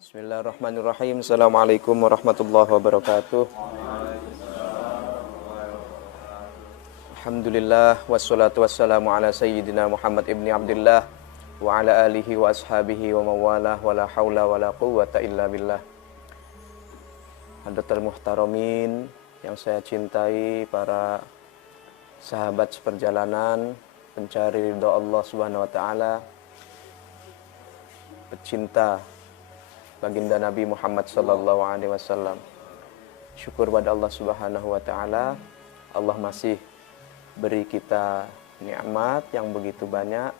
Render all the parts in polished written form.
Bismillahirrahmanirrahim. Assalamualaikum warahmatullahi wabarakatuh. Alhamdulillah wassalatu wassalamu ala sayyidina Muhammad ibni Abdullah wa ala alihi wa ashabihi wa mawalah wa la hawla wa la quwwata illa billah. Hadirin muhtaramin yang saya cintai, para sahabat seperjalanan pencari ridha Allah Subhanahu wa taala, pecinta baginda Nabi Muhammad sallallahu alaihi wasallam. Syukur pada Allah Subhanahu wa taala, Allah masih beri kita nikmat yang begitu banyak.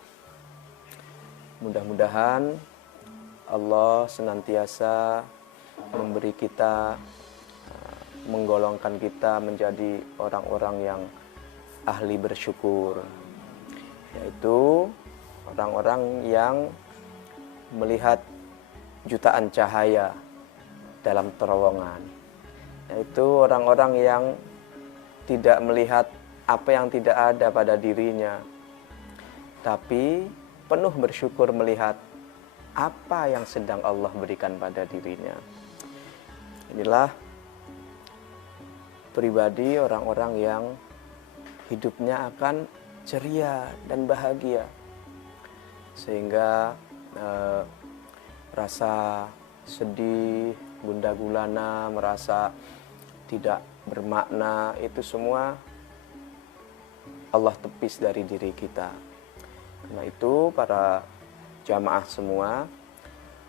Mudah-mudahan Allah senantiasa memberi kita, menggolongkan kita menjadi orang-orang yang ahli bersyukur, yaitu orang-orang yang melihat jutaan cahaya dalam terowongan, yaitu orang-orang yang tidak melihat apa yang tidak ada pada dirinya, tapi penuh bersyukur melihat apa yang sedang Allah berikan pada dirinya. Inilah pribadi orang-orang yang hidupnya akan ceria dan bahagia, sehingga rasa sedih, gundah gulana, merasa tidak bermakna, itu semua Allah tepis dari diri kita. Karena itu para jamaah semua,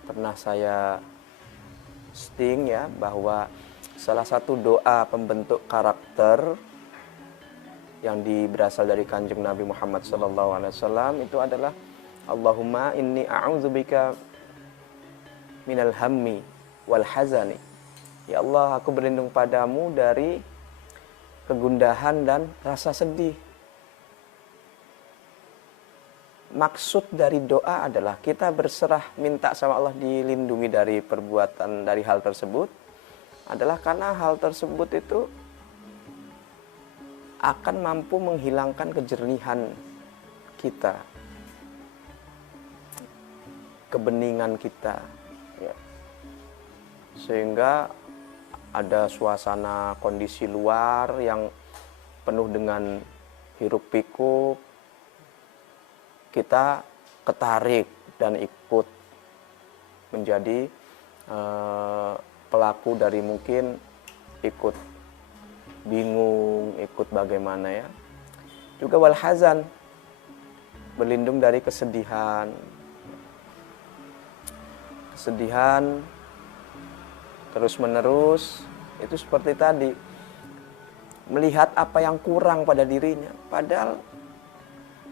pernah saya sting ya, bahwa salah satu doa pembentuk karakter yang berasal dari Kanjeng Nabi Muhammad SAW itu adalah Allahumma inni a'udzubika minal hammi wal hazani. Ya Allah, aku berlindung padamu dari kegundahan dan rasa sedih. Maksud dari doa adalah kita berserah, minta sama Allah dilindungi dari perbuatan, dari hal tersebut, adalah karena hal tersebut itu akan mampu menghilangkan kejernihan kita, kebeningan kita, ya. Sehingga ada suasana kondisi luar yang penuh dengan hiruk pikuk, kita ketarik dan ikut menjadi pelaku dari, mungkin ikut bingung, ikut bagaimana ya. Juga wal hazan, berlindung dari kesedihan. Kesedihan terus menerus itu seperti tadi, melihat apa yang kurang pada dirinya, padahal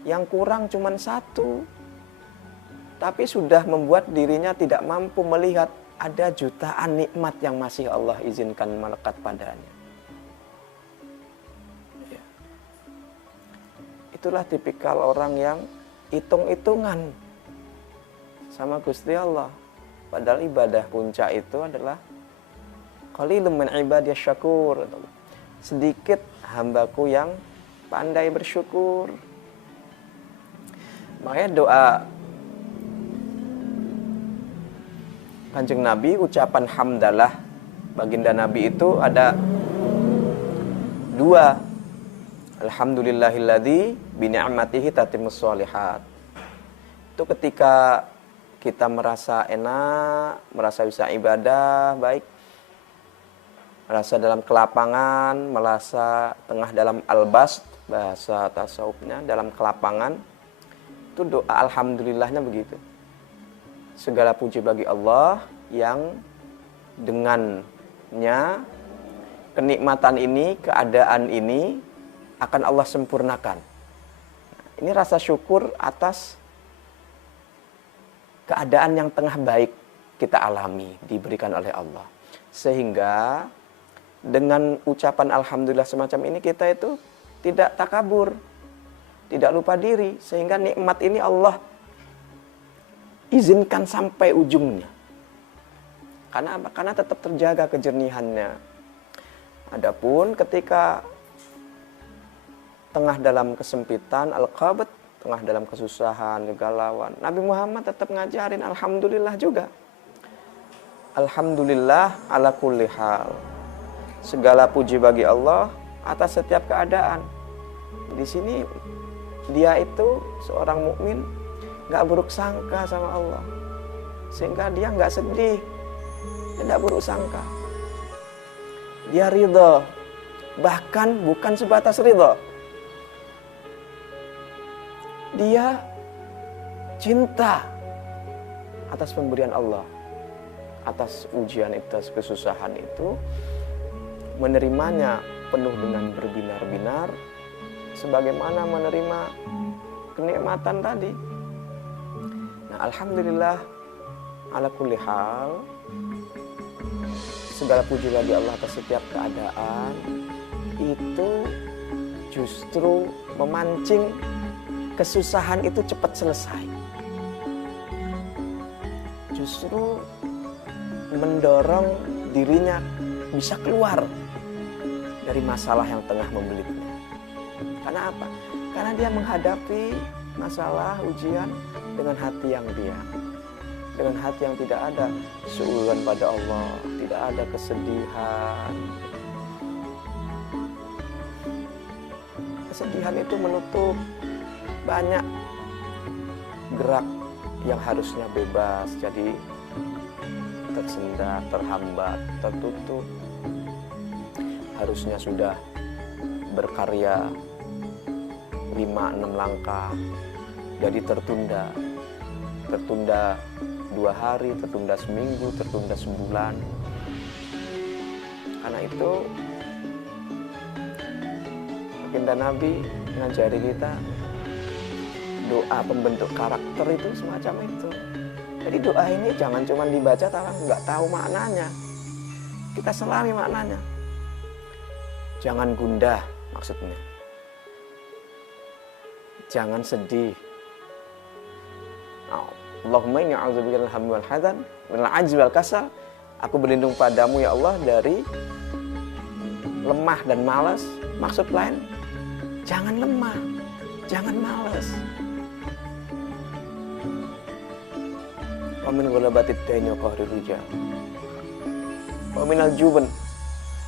yang kurang cuma satu, tapi sudah membuat dirinya tidak mampu melihat ada jutaan nikmat yang masih Allah izinkan melekat padanya. Ya. Itulah tipikal orang yang hitung-hitungan sama Gusti Allah. Padahal ibadah puncak itu adalah qalilun min ibadiyas syakur. Sedikit hambaku yang pandai bersyukur. Makanya doa Kanjeng Nabi, ucapan hamdalah baginda Nabi itu ada dua. Alhamdulillahilladzi bi ni'matihi tatimmus sholihat. Itu ketika kita merasa enak, merasa bisa ibadah baik, merasa dalam kelapangan, merasa tengah dalam albast, bahasa tasawufnya, dalam kelapangan, itu doa alhamdulillahnya begitu. Segala puji bagi Allah yang dengannya kenikmatan ini, keadaan ini akan Allah sempurnakan. Ini rasa syukur atas keadaan yang tengah baik kita alami, diberikan oleh Allah. Sehingga dengan ucapan alhamdulillah semacam ini, kita itu tidak takabur, tidak lupa diri, sehingga nikmat ini Allah izinkan sampai ujungnya. Karena apa? Karena tetap terjaga kejernihannya. Adapun ketika tengah dalam kesempitan, al-qabat, tengah dalam kesusahan, kegalauan, Nabi Muhammad tetap ngajarin alhamdulillah juga. Alhamdulillah ala kulli hal. Segala puji bagi Allah atas setiap keadaan. Di sini dia itu seorang mukmin nggak buruk sangka sama Allah, sehingga dia nggak sedih, dia nggak buruk sangka. Dia ridho, bahkan bukan sebatas ridho. Dia cinta atas pemberian Allah, atas ujian itu, atas kesusahan itu, menerimanya penuh dengan berbinar-binar, sebagaimana menerima kenikmatan tadi. Nah, alhamdulillah ala kulli hal, segala puji bagi Allah atas setiap keadaan, itu justru memancing kesusahan itu cepat selesai. Justru mendorong dirinya bisa keluar dari masalah yang tengah membelitnya. Karena apa? Karena dia menghadapi masalah, ujian dengan hati yang diam, dengan hati yang tidak ada suudzon pada Allah, tidak ada kesedihan. Kesedihan itu menutup banyak gerak yang harusnya bebas, jadi tersendat, terhambat, tertutup. Harusnya sudah berkarya 5-6 langkah, jadi tertunda 2 hari, tertunda seminggu, tertunda sebulan. Karena itu baginda Nabi mengajari kita doa pembentuk karakter itu semacam itu. Jadi doa ini jangan cuma dibaca tapi nggak tahu maknanya. Kita selami maknanya. Jangan gundah maksudnya. Jangan sedih. Allahumma inni a'udzubika minal hammi wal hazan, minal ajzi wal kasal. Aku berlindung padamu ya Allah dari lemah dan malas. Maksud lain, jangan lemah, jangan malas. Wa min ghalabatid daini wa qahrir rijal. Wa minal jubn,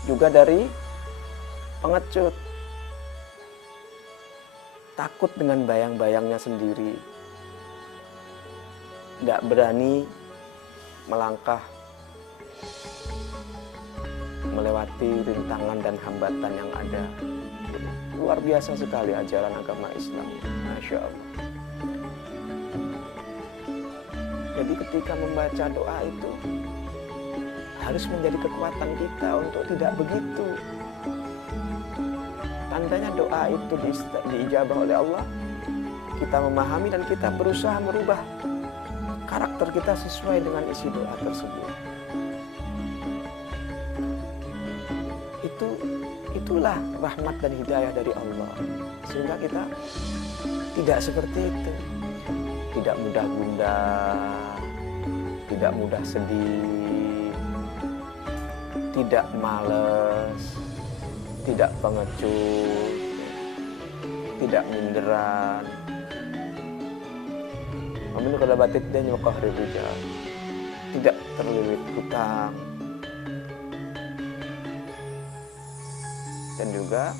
juga dari pengecut. Takut dengan bayang-bayangnya sendiri. Tidak berani melangkah melewati rintangan dan hambatan yang ada. Luar biasa sekali ajaran agama Islam. Masya Allah. Jadi ketika membaca doa itu harus menjadi kekuatan kita untuk tidak begitu. Tandanya doa itu diijabah oleh Allah. Kita memahami dan kita berusaha merubah karakter kita sesuai dengan isi doa tersebut. Itulah rahmat dan hidayah dari Allah. Sehingga kita tidak seperti itu. Tidak mudah gundah, tidak mudah sedih, tidak malas, tidak pengecut, tidak minderan. Amin kalau batik dan qahrir rijal, tidak terlilit hutang, dan juga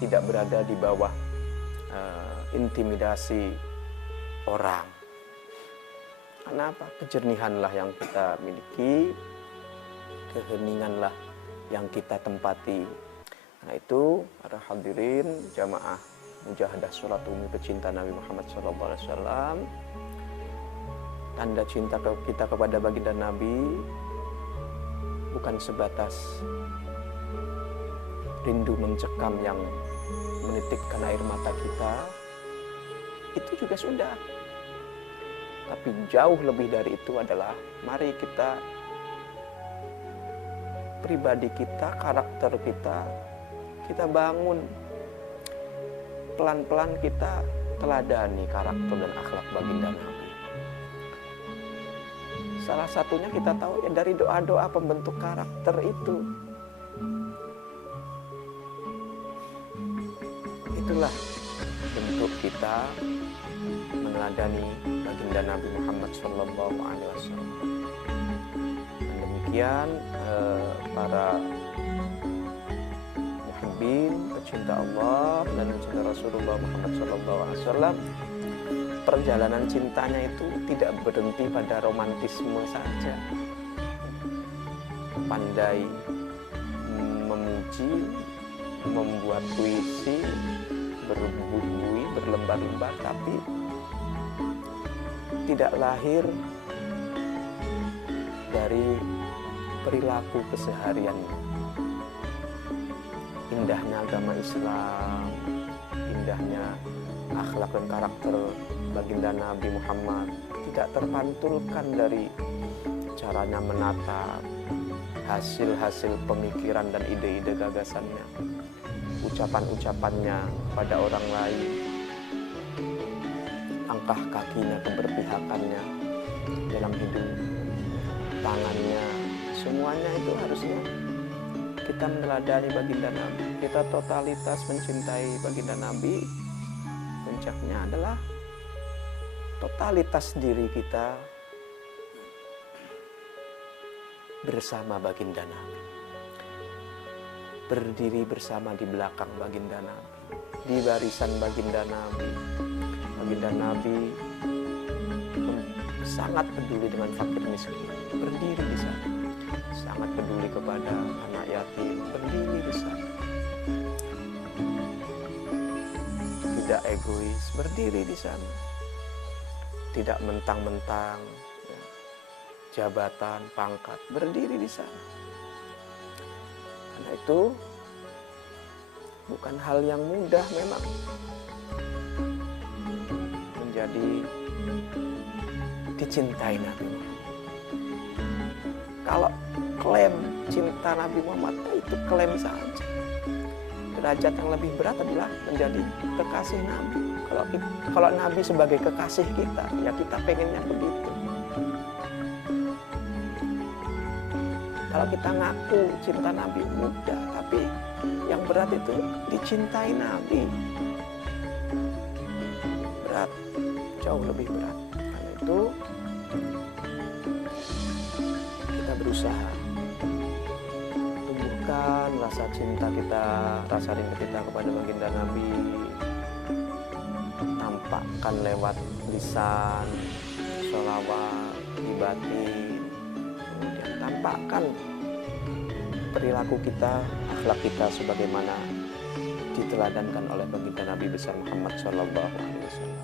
tidak berada di bawah intimidasi orang. Karena apa? Kejernihanlah yang kita miliki, keheninganlah yang kita tempati. Nah itu para hadirin jamaah mujahadah sholat umi pecinta Nabi Muhammad SAW, tanda cinta kita kepada baginda Nabi bukan sebatas rindu mencekam yang menitikkan air mata kita, itu juga sudah. Tapi jauh lebih dari itu adalah mari kita, pribadi kita, karakter kita bangun. Pelan-pelan kita teladani karakter dan akhlak baginda Nabi. Salah satunya kita tahu ya dari doa-doa pembentuk karakter itu. Itulah bentuk kita meneladani baginda Nabi Muhammad SAW. Dan demikian demikian para muhibbin, pecinta Allah dan pecinta Rasulullah Muhammad SAW, perjalanan cintanya itu tidak berhenti pada romantisme saja. Pandai memuji, membuat puisi, berbuih-buih, berlembar-lembar, tapi tidak lahir dari perilaku kesehariannya. Indahnya agama Islam, indahnya akhlak dan karakter baginda Nabi Muhammad tidak terpantulkan dari caranya menata hasil-hasil pemikiran dan ide-ide gagasannya, ucapan-ucapannya pada orang lain, langkah kakinya, keberpihakannya dalam hidup, tangannya, semuanya itu harusnya kita meneladani baginda Nabi. Kita totalitas mencintai baginda Nabi, puncaknya adalah totalitas diri kita bersama baginda Nabi, berdiri bersama di belakang baginda Nabi, di barisan baginda Nabi. Baginda Nabi sangat peduli dengan fakir miskin, berdiri di sana. Sangat peduli kepada anak yatim, berdiri di sana. Tidak egois, berdiri di sana. Tidak mentang-mentang jabatan, pangkat, berdiri di sana. Karena itu bukan hal yang mudah memang menjadi dicintai Nabi Muhammad. Kalau klaim cinta Nabi Muhammad itu klaim saja. Derajat yang lebih berat adalah menjadi kekasih Nabi. Kalau Nabi sebagai kekasih kita, ya kita pengennya begitu. Kalau kita ngaku cinta Nabi mudah, tapi yang berat itu dicintai Nabi. Berat, jauh lebih berat. Karena itu kita berusaha tumbuhkan rasa cinta kita, rasa rindu kita kepada baginda Nabi, tampakkan lewat lisan, sholawat, di batin, kemudian tampakkan perilaku kita, akhlak kita sebagaimana diteladankan oleh baginda Nabi besar Muhammad SAW.